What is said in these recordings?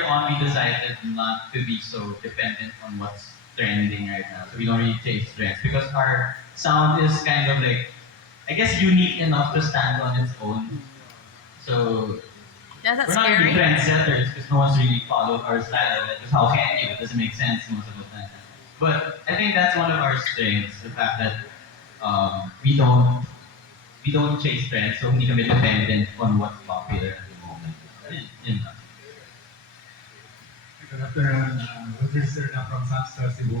later on we decided not to be so dependent on what's trending right now. So we don't really chase trends because our sound is kind of like, I guess, unique enough to stand on its own. So That's not we're not really scary. trendsetters because no one's really followed our style. Because how can you? It doesn't make sense most of the time. But I think that's one of our strengths, the fact that we don't chase trends, so hindi kami dependent on what's popular at the moment. Yun lang. Good afternoon, Roger na from Samstar Cebu.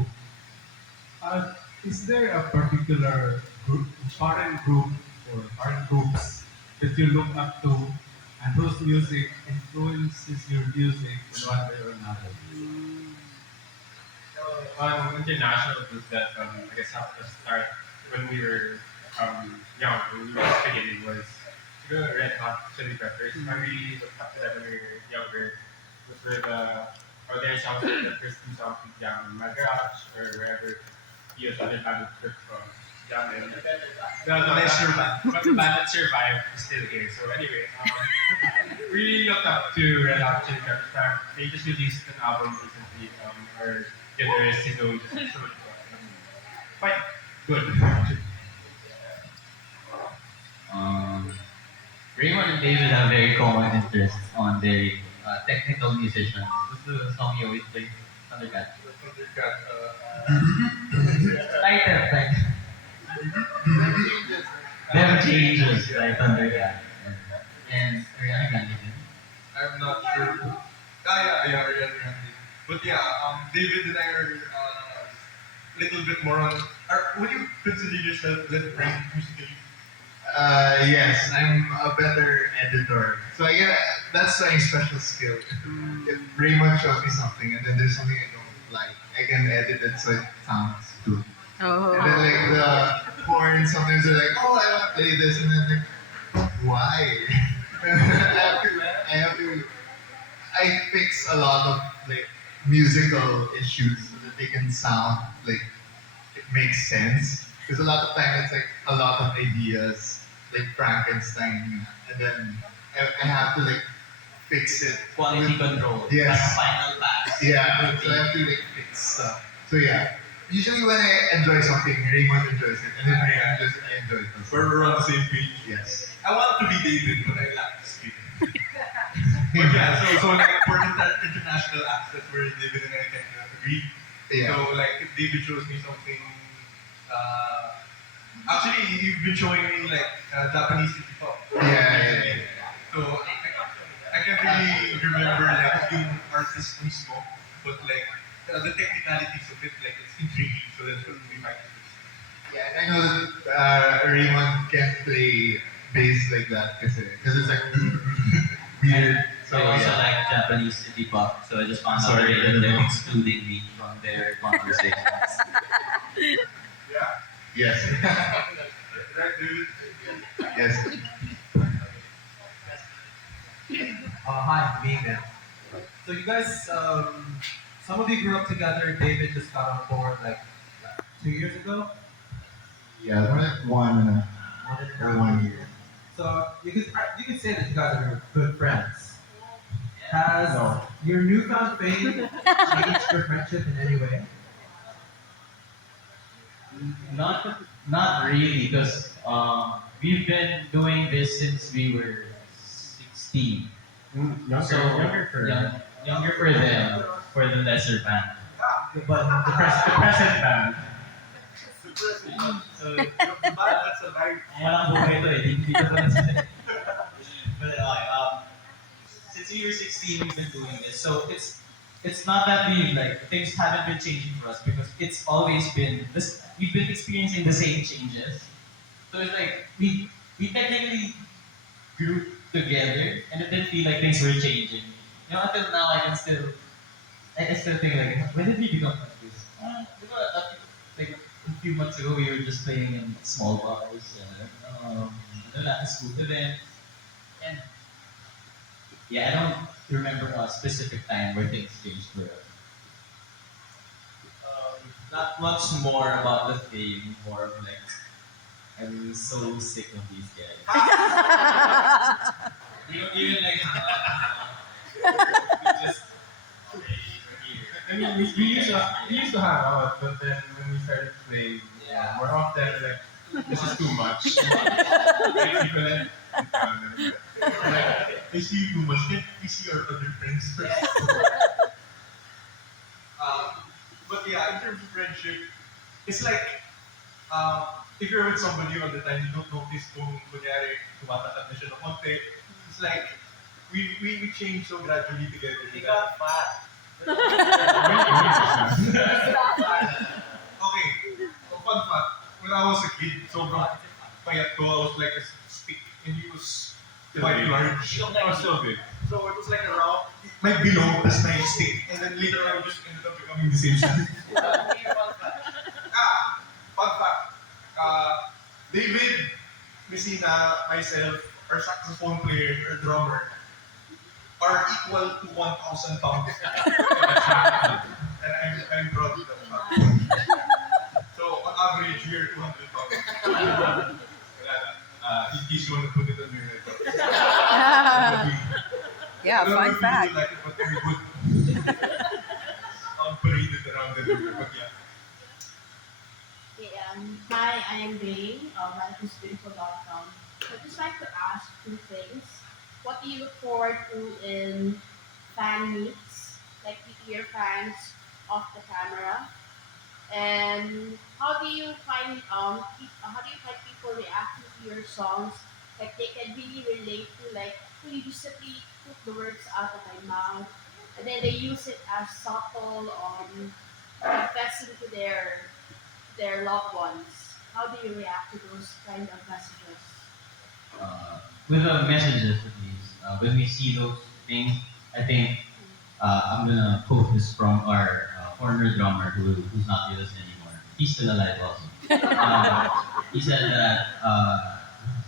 Is there a particular group, foreign group or foreign groups that you look up to and whose music influences your music in one way or another? International group that I guess helped us start when we were young, when we were just beginning was Red Hot Chili Peppers. I really looked up to them when we were younger. Which were their songs like the first two songs we jam in my garage or wherever he was other band would trip from. Jam in. But the band that survived is still here. So anyway, we really looked up to Red Hot Chili Peppers. They just released an album recently. Our guitarist, just quite good. Um, Raymond and David have very common interests on their technical musicians. What's the song you always play? Thundercat. Tighter. Them changes, like Thundercat. And Ariana Grande. I'm not sure. Yeah, Ariana Grande. But yeah, David and I are a little bit more on. Would you consider yourself left brain musically? Yes, I'm a better editor. So I get that's my special skill. If Raymond shows me something and then there's something I don't like, I can edit it so it sounds good. Oh. And then like the porn, sometimes they're like, oh, I want to play this, and then like, why? I fix a lot of like musical issues so that they can sound like it makes sense. Because a lot of time it's like a lot of ideas, like Frankenstein, and then I have to like fix it. Quality control. Yes. Final pass. Yeah, so I have to like fix stuff. So yeah, usually when I enjoy something, Raymond enjoys it, and then Raymond just I enjoy it. Also. We're on the same page. Yes. I want to be David, but I lack the speed. But yeah, so like for international acts, that's where David and I can agree. Yeah. So like if David shows me something, actually you've been showing me like Japanese city pop. Yeah. So I can't really remember like yung artist mismo, but like the technicalities of it, like it's intriguing. So that's what we might do. Yeah, I know that Raymond can't play bass like that because it's like weird. So I also yeah. like Japanese city pop, so I just found out Sorry, that they're no. excluding me from their conversations. Yeah. Yes. Right, David? Yes. Hi, Megan. So you guys, some of you grew up together. David just got on board like 2 years ago. Yeah, one More than 1 year. So you could say that you guys are good friends. Has No. your newfound fame changed your friendship in any way? Not really, because we've been doing this since we were 16. Younger for Younger for them, for the lesser band. but The present band. So, That's a very walang buhay to eh. Hindi ko pa nasabi. But okay, since we were 16, we've been doing this. So it's not that we like things haven't been changing for us because it's always been this. We've been experiencing the same changes. So it's like we technically grew together, and it didn't feel like things were changing. You know, until now, I still think like, when did we become like this? Like a few months ago, we were just playing in small bars, at school events, and yeah, I don't remember a specific time where things changed for us. Not much more about the fame, more of like, I'm so sick of these guys. Even like, we just mean, we used to hang out, but then when we started playing more often, like this is too much. Like, people I see you too much. Can we see our other friends first? But yeah, in terms of friendship, it's like um, if you're with somebody all the time, you don't notice kung kunyari tumatakad na siya ng konti. It's like we change so gradually together. He got fat. Okay, so fun fact, when I was a kid, sobrang payat ko, I was like a stick, and he was quite large. I was so big. So it was like around, my below, plus my stick, and then later on, we just ended up becoming the same size. Fun fact, David, Messina, myself, our saxophone player, our drummer, are equal to 1,000 pounds. And I'm proud of that. So on average, we are 200 pounds. Wala na. In case you want to put it on your record. Yeah, I don't know fun if you fact. would like it, but we would paraded around the river. But yeah. Okay, hi, I am Gray, writers.com. I'd just like to ask two things. What do you look forward to in fan meets, like with your fans off the camera? And how do you find people reacting to your songs? Like they can really relate to like who you recently took the words out of my mouth, and then they use it as subtle confessing to their loved ones. How do you react to those kind of messages? With the messages at least, when we see those things, I think I'm gonna quote this from our former drummer who's not with us anymore. He's still alive also. He said that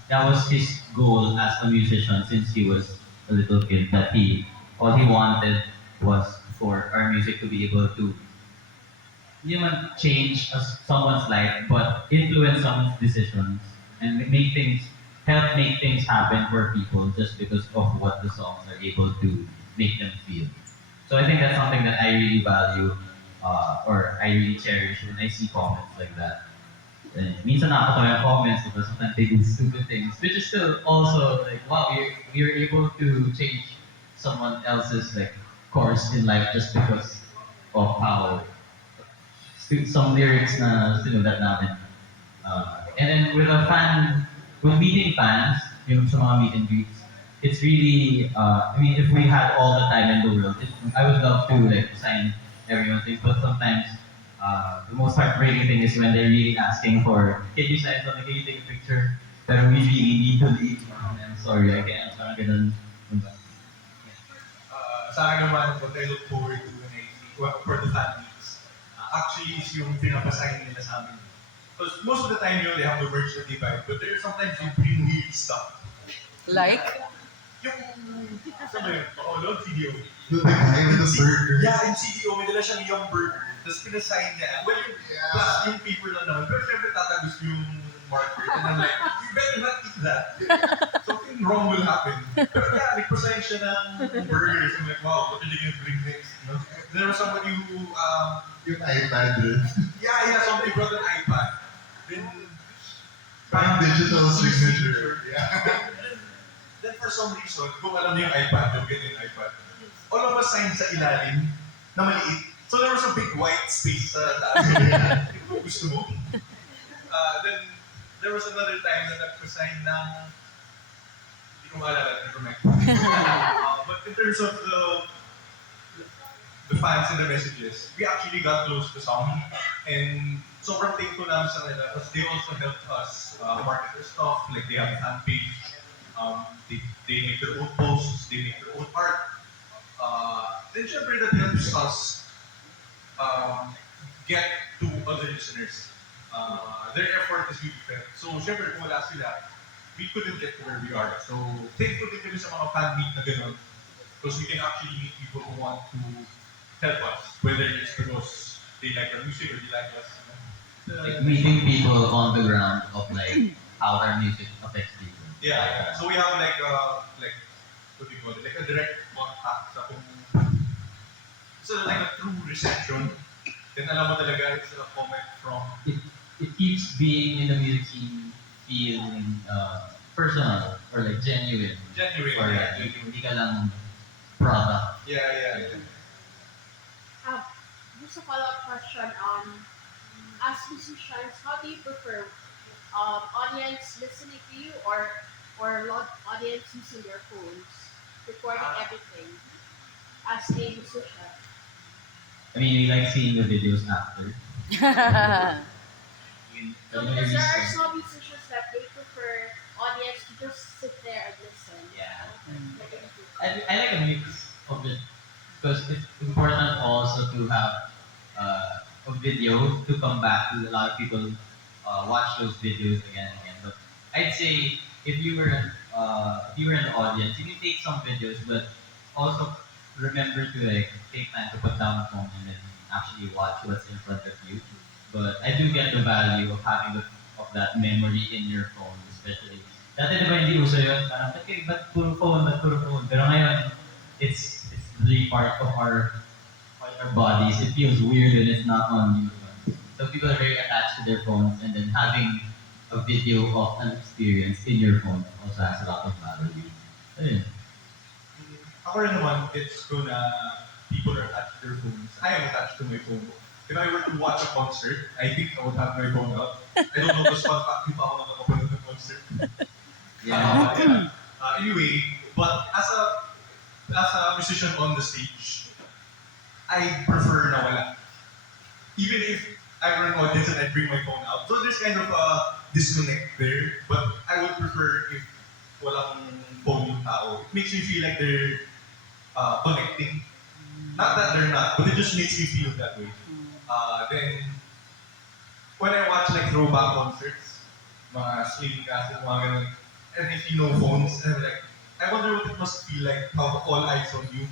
that was his goal as a musician since he was a little kid. That he all he wanted was for our music to be able to hindi naman change someone's life, but influence someone's decisions and help make things happen for people just because of what the songs are able to make them feel. So I think that's something that I really value or I really cherish when I see comments like that. Minsan nakakatawa yung comments because sometimes they do stupid things, which is still also like, wow, we're able to change someone else's like course in life just because of how some lyrics na sinulat namin. And then with meeting fans, yung sa mga meet and greets, it's really, I mean, if we had all the time in the world, I would love to like sign everyone's things, but sometimes the most heartbreaking thing is when they're really asking for, can you sign something, can you take a picture? Pero we really need to leave. I'm sorry, I can't. Parang ganun. Sa akin naman, what I look forward to when I see, well, for the fan meets, actually is yung pinapasign nila sa amin. Because most of the time, they have the merch that they buy, but there are sometimes they bring weird stuff. Like? Yung, saan ba yun? Paolo, CDO. The guy with the burger. Yeah, yung CDO, may dala siyang young burger. Tapos pinasign niya. Well, plus yung paper lang naman. Pero syempre tatagos yung marker. And I'm like, you better not eat that. Something wrong will happen. Pero yeah, nagpasign siya ng burgers. I'm like, wow, what are they gonna bring next? You know? There was somebody who, Yung iPad rin. yeah, somebody brought an iPad. Then, Parang digital signature. Yeah. then for some reason, kung alam niyo yung iPad, yung ganyan yung iPad, all of us signed sa ilalim na maliit. So there was a big white space sa taas. Kung gusto mo. Then there was another time na nagpasign ng, hindi ko maalala, never mind. But in terms of the fans and the messages, we actually got close to some. And sobrang thankful namin sa kanila because they also helped us market their stuff. Like they have a fan page. They make their own posts, they make their own art. Then syempre that helps us get to other listeners. Their effort is really felt. So syempre kung wala sila, we couldn't get to where we are. So thankful din kami sa mga fan meet na gano'n. Because we can actually meet people who want to help us. Whether it's because they like our music or they like us. Like meeting people on the ground of like how our music affects people. Yeah. So we have like what do you call it? Like a direct contact sa kung like a true reception, then alam mo talaga it's a comment from It keeps being in the music scene feeling personal or like genuine. genuine. Or Yeah, hindi ka lang product. yeah. Uh, just a follow-up question. As musicians, how do you prefer audience listening to you or audience using their phones, recording everything as a musician? I mean, we like seeing the videos after. So When because there release are them. some musicians that they prefer audience to just sit there and listen. Yeah. Like, I like a mix of it because it's important also to have a video to come back to. A lot of people watch those videos again and again. But I'd say if you were in the audience, you can take some videos, but also remember to like take time to put down the phone and then actually watch what's in front of you. But I do get the value of having of that memory in your phone, especially. Dati di ba hindi uso yun? Parang, okay, ba't puro phone, ba't puro phone? Pero ngayon, it's really part of our bodies. It feels weird when it's not on you. So people are very attached to their phones, and then having a video of an experience in your phone also has a lot of value. Ayun. Ako rin naman, it's ko na people are attached to their phones. I am attached to my phone. If I were to watch a concert, I think I would have my phone out. I don't know kung fun fact di pa ako nakakapanood ng concert. Yeah. Anyway, but as a musician on the stage, I prefer na wala. Even if I were an audience and I bring my phone out. So there's kind of a disconnect there. But I would prefer if walang phone yung tao. It makes me feel like they're connecting. Not that they're not, but it just makes me feel that way. Then, when I watch like throwback concerts, mga slim castle, mga ganun, and if you know phones, I'm like, I wonder what it must feel like, how all eyes on you.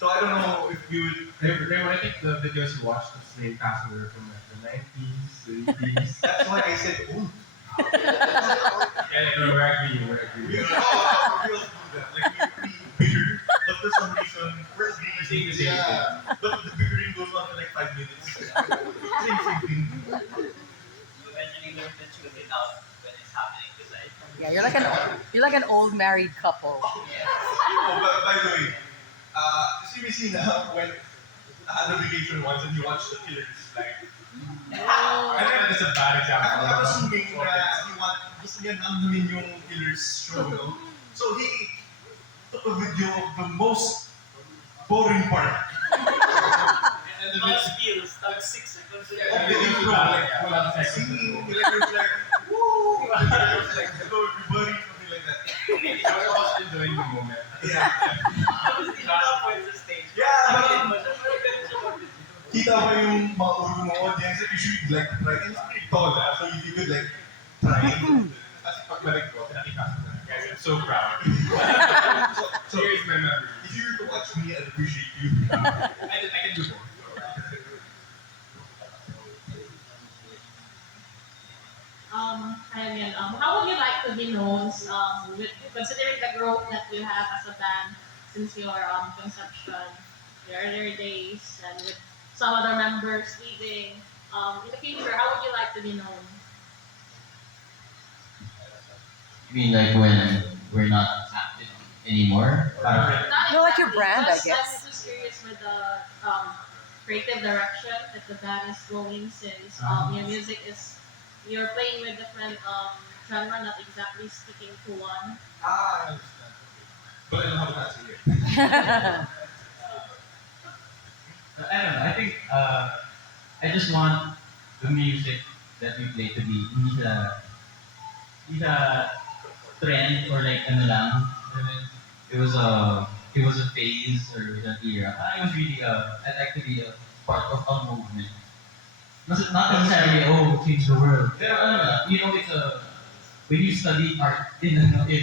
So I don't know if you would. Raymond, I think the videos you watched of Slave Castle were from like the 90s, the 80s. That's why I said, oh, Yeah, no, we're agreeing, we're we agreeing. all do that. Like we bicker, but for some reason we're saying the same thing. But the bickering goes on for like 5 minutes. Same thing. Eventually learn to tune it out when it's happening because Yeah, you're like an old married couple. Oh, by the way, you see me na when the vacation once and you watch the killers like. I think that's a bad example. I'm assuming na gusto niya nandun yung killers show, no? So he took a video of the most boring part. And the video skills, tag 6 seconds. of the intro, like singing, like there's like, woo! There's like, hello everybody, something like that. I was enjoying the moment. Yeah. stage. Yeah, kita mo yung mga ulo ng audience, you should like try. And it's pretty tall, so if you could like try. Kasi pagbalik ko, pinakita ko na. Guys, I'm so proud. So, Here's my memory. if you were to watch me, I'd appreciate you. I can do both. How would you like to be known, with considering the growth that you have as a band since your conception, your earlier days, and with some other members leaving? In the future, how would you like to be known? You mean like when we're not active anymore? Not No, like your exactly, brand, I just guess. I'm just curious with the creative direction that the band is going since your music is you're playing with different genre, not exactly sticking to one. I understand. But I don't have an answer yet. I don't know. I think I just want the music that we play to be hindi siya trend or like ano lang. I mean, it was a phase or an era. I was really I'd like to be a part of a movement. Not necessarily change the world. Pero ano lang, you know, it's a when you study art in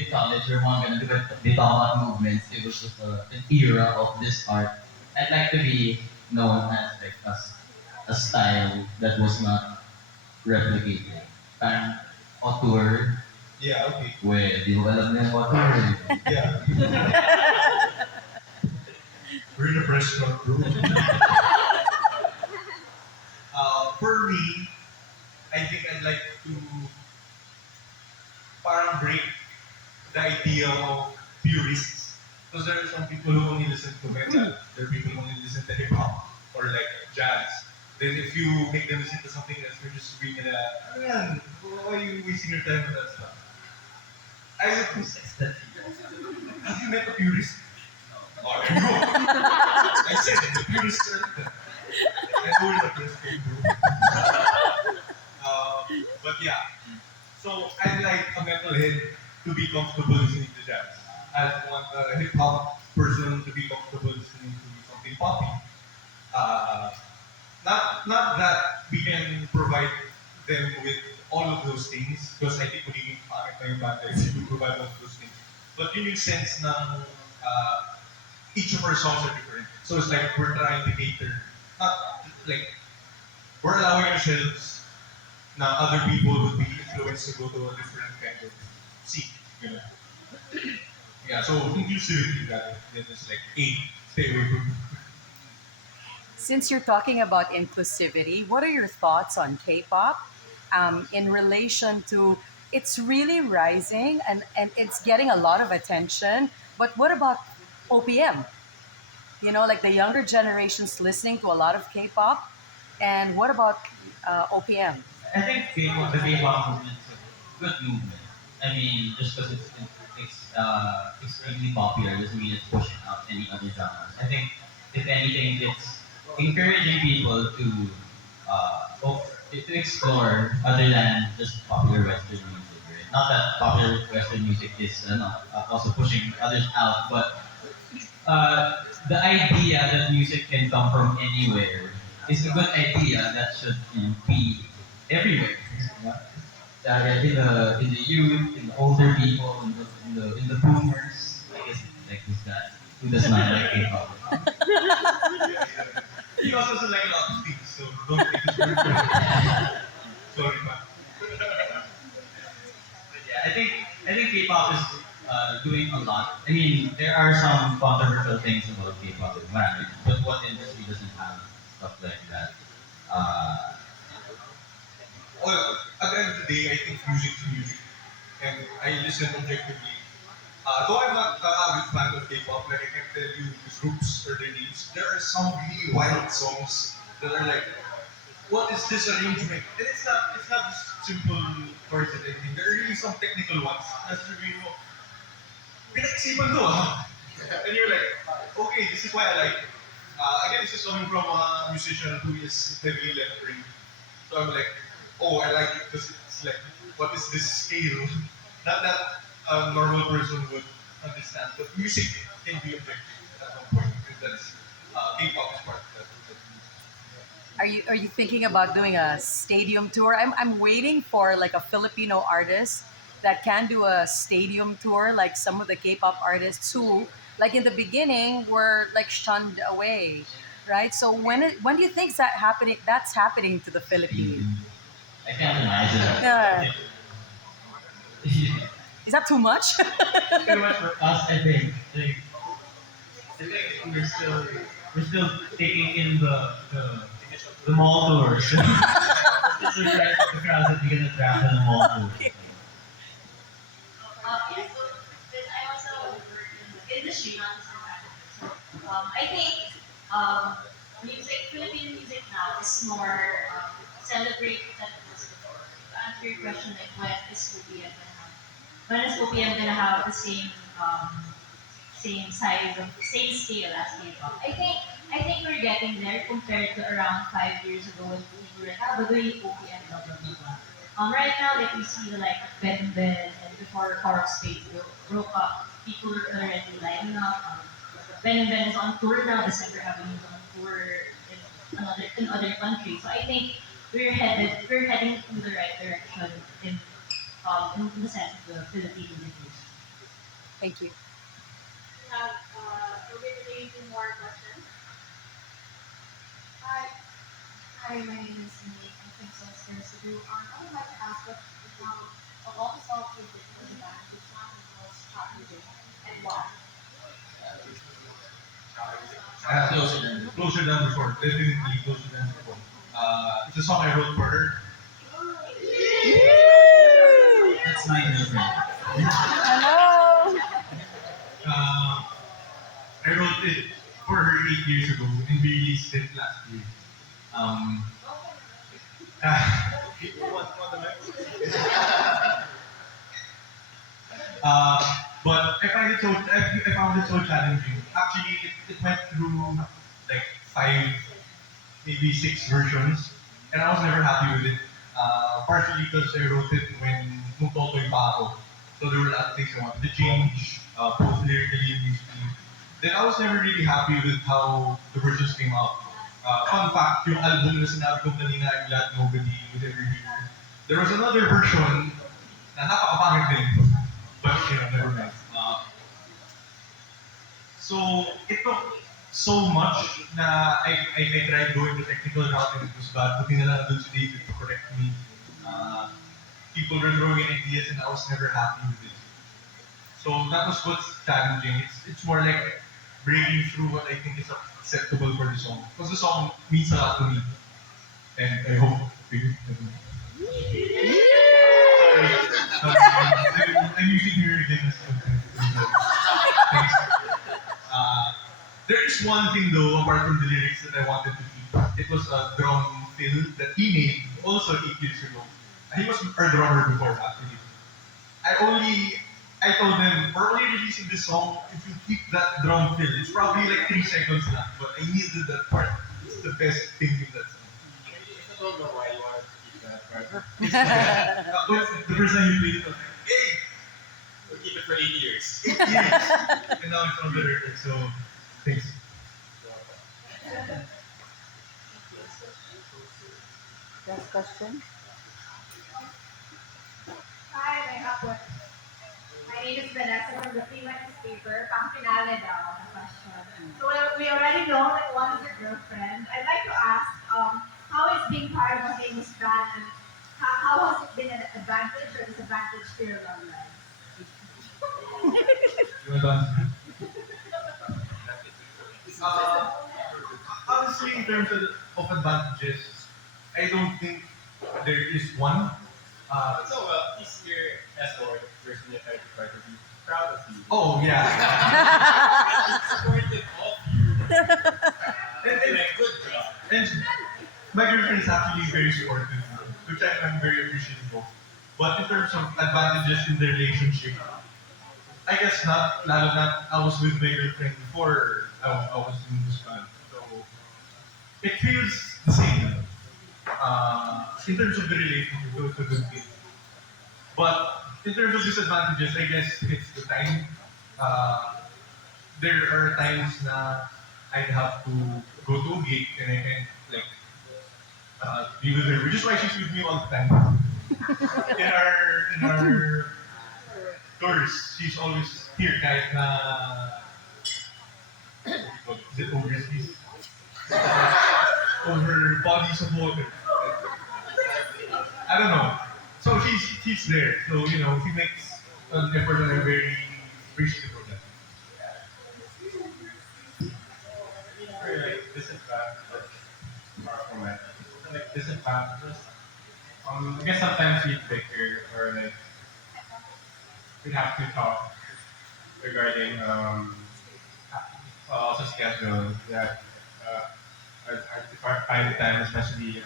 college or mga ganun, diba, they talk about movements. It was just an era of this art. I'd like to be known as like a style that was not replicated. Parang auteur, Yeah, okay. di mo alam na yung auteur. Yeah. We're the Presscon group. For me, I think I'd like to parang break the idea of purists. Because there are some people who only listen to metal, there are people who only listen to hip hop or like jazz. Then if you make them listen to something else, they're just being ano yan? Why are you wasting your time on that stuff? I would who's that? Have you met a purist? Oh, there you go. I said it, the purist are like that. I know the first thing, bro. But yeah, so I'd like a metalhead to be comfortable listening to jazz. I'd want a hip hop person to be comfortable listening to something poppy. Uh, not that we can provide them with all of those things, because I think magiging pangit na yung banda if we provide all of those things. But yun yung sense ng each of our songs are different. So it's like we're trying to cater, not like we're allowing ourselves now other people would be influenced to go to a different kind of scene. You know? Yeah, so inclusivity that is like A, stay away from. Since you're talking about inclusivity, what are your thoughts on K-pop in relation to it's really rising and it's getting a lot of attention, but what about OPM? You know, like the younger generations listening to a lot of K-pop, and what about OPM? I think the K-pop movement is a good movement. I mean, just because it's extremely popular doesn't mean it's pushing out any other genres. I think, if anything, it's encouraging people to explore other than just popular Western music. Right? Not that popular Western music is not also pushing others out, but the idea that music can come from anywhere is a good idea that should be everywhere. You know? In the youth, in the older people, in the boomers, I guess like this guy who does not like K-pop. He also doesn't like a lot of things, so don't take his word for it. Sorry, man. But yeah, I think K-pop is doing a lot. I mean, there are some controversial things about K-pop in Marriage, but what industry doesn't have stuff like that? Uh, Well, at the end of the day, I think music is music. And I listen objectively. Though I'm not an avid fan of K-pop, like I can tell you the groups or their names, there are some really wild songs that are like, what is this arrangement? And it's not just simple chords and everything. There are really some technical ones. That's really, pinaisipan to ah. And you're like, okay, this is why I like it. Again, this is coming from a musician who is heavily left brain. So I'm like, oh, I like it because it's like, what is this scale? Not that a normal person would understand, but music can be objective at one point. Because that's K-pop is part of that. Are you thinking about doing a stadium tour? I'm waiting for like a Filipino artist that can do a stadium tour, like some of the K-pop artists who, like in the beginning, were like shunned away, right? So when do you think That's happening to the Philippines. I can't imagine. Yeah. Is that too much? Too much for us, I think. I think we're still taking in the mall tours. Just surprised the crowds that you're gonna trap in the mall tours. Yes, so since I also work in the industry, not just in fashion. So, I think Philippine music now is more celebrate than it was before. To answer your question, like when is OPM gonna have the same size of same scale as K-pop? I think we're getting there compared to around 5 years ago when we were like, we're doing OPM, blah blah blah blah. Right now, like we see the like Ben Ben and before Horror Space broke up, people are already lining up. Ben Ben is on tour now. December Avenue is on tour in other countries. So I think we're heading in the right direction in the sense of the Philippine music industry. Thank you. Are we relating to more questions? Hi. Hi, my name is Nate. I'm from Soulsters Cebu. I would like to ask what of all the songs you've written for the band, which one is the most challenging and why? Closer than before. Closer than before. Definitely closer than before. It's a song I wrote for her. That's my new friend. Hello. Uh, I wrote it for her 8 years ago and we released it last year. Um, People want the mic? But I found it so challenging. Actually, it went through like five, maybe six versions, and I was never happy with it. Partially because I wrote it when mutotoy pa ako. So there were a lot of things I wanted to change, both lyrically and musically. Then I was never really happy with how the versions came out. Fun fact, yung album na sinabi ko kanina, I'm Glad Nobody Would Ever Hear. There was another version na napakapangit din. But, never mind. So, it took so much na I tried going the technical route and it was bad. Buti na lang doon si David to correct me. Uh, People were throwing in ideas and I was never happy with it. So that was what's challenging. It's more like breaking through what I think is acceptable for the song. Because the song means a lot to me. And I hope you. I'm using her again as content. Thanks. Uh, there is one thing though, apart from the lyrics that I wanted to keep. It was a drum fill that he made also 8 years ago. And he was our drummer before actually. I only I told them we're only releasing this song if you keep that drum fill. It's probably like 3 seconds lang, but I needed that part. It's the best thing in that song. I don't know why you wanted to keep that part. But the first time you played it, I was like, hey, We'll keep it for 8 years. 8 years. And now it's on the record, so thanks. Last question. Hi, may hapon. My name is Vanessa from the Prima newspaper. Pangkinale daw, the question. So we already know that one is your girlfriend. I'd like to ask, how is being part of a famous band and how has it been an advantage or disadvantage to your love life? You want to answer? Uh, Honestly, in terms of advantages, I don't think there is one. So, he's here as a person that I try to be proud of you. Oh yeah. Supportive of you. Like, good job. And my girlfriend is actually very supportive, which I'm very appreciative of. But in terms of advantages in the relationship, I guess not. Lalo na I was with my girlfriend before I was in this band. So it feels the same. In terms of the relationship, those are good things. But in terms of disadvantages, I guess it's the time. Uh, there are times na I'd have to go to a gig and I can like be with her, which is why she's with me all the time. In our tours, she's always here kahit na is it overseas? Over bodies of water. I don't know. So she's there. So he makes an effort and I'm very appreciative of that. For like disadvantages, apart from like disadvantages, I guess sometimes we bicker or like we have to talk regarding also schedule that I find the time, especially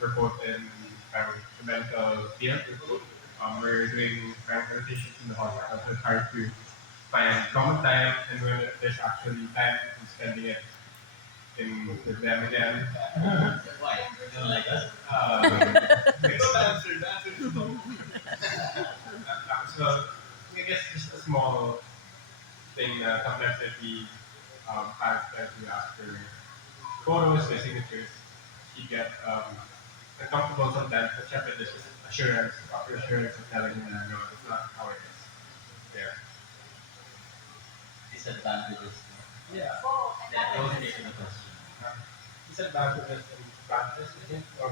we're both in the mental field. We're doing chronic rotations in the hospital, so it's hard to find common time and when there's actually time in spending it in with them again. Why? You don't like us? The answer is no. So I guess just a small thing that sometimes if we ask that we ask for photos, their signatures, you get uncomfortable sometimes, but syempre there's just assurance, proper assurance of telling them that no, it's not how it is. There. Disadvantages. Yeah. That goes into the question. Disadvantages and advantages, I think, or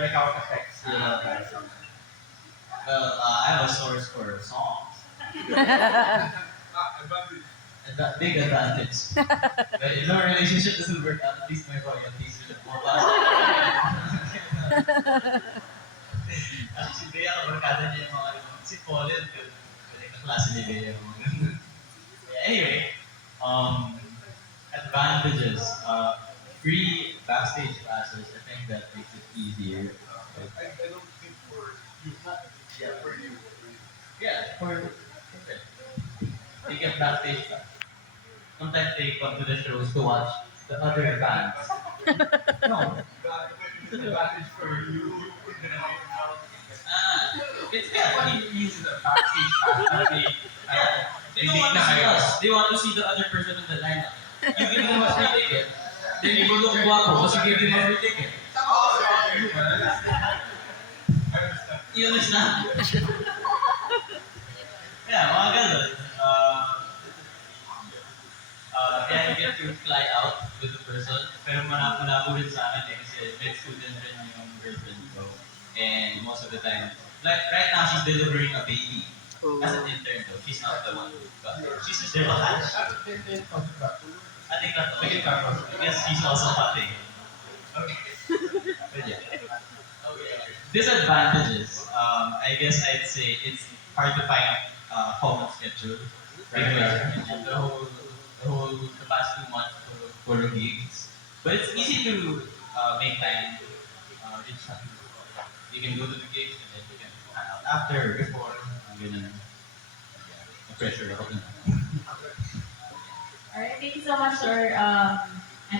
like how it affects your life. Well, I have a source for songs. Advantage. a big advantage. But if no relationship doesn't work out, at least my royalties will mababa. Actually, Bea, kabarkada niya yung mga si Colin, kaklase ni Bea. Anyway, um, advantages. Free backstage passes. I think that makes it easier. I don't think for you. Yeah, for you. Yeah, for they get backstage pass. Sometimes they come to the shows to watch the other bands. No, It's an advantage for you. it's yeah, funny using the backstage pass. They don't want to see us. They want to see the other person in the lineup. You give them a free ticket. Then you look guapo because you give them a free ticket. You understand? Yeah, mga ganun. Kaya you get to fly out with the person. Pero malabo rin sa akin eh, kasi med student rin yung girlfriend ko. And most of the time, like right now, she's delivering a baby. As an intern though, she's not the one who got her. She's just there to hatch. I think that's okay. Yes, she's also cutting. Okay. But yeah. Disadvantages. I guess I'd say it's hard to find a common schedule. Right. Because the past 2 months for the gigs. But it's easy to make time. Reach out. You can go to the gigs and then you can hang out after or before. I'm gonna pressure ako dun. Alright, thank you so much, sir.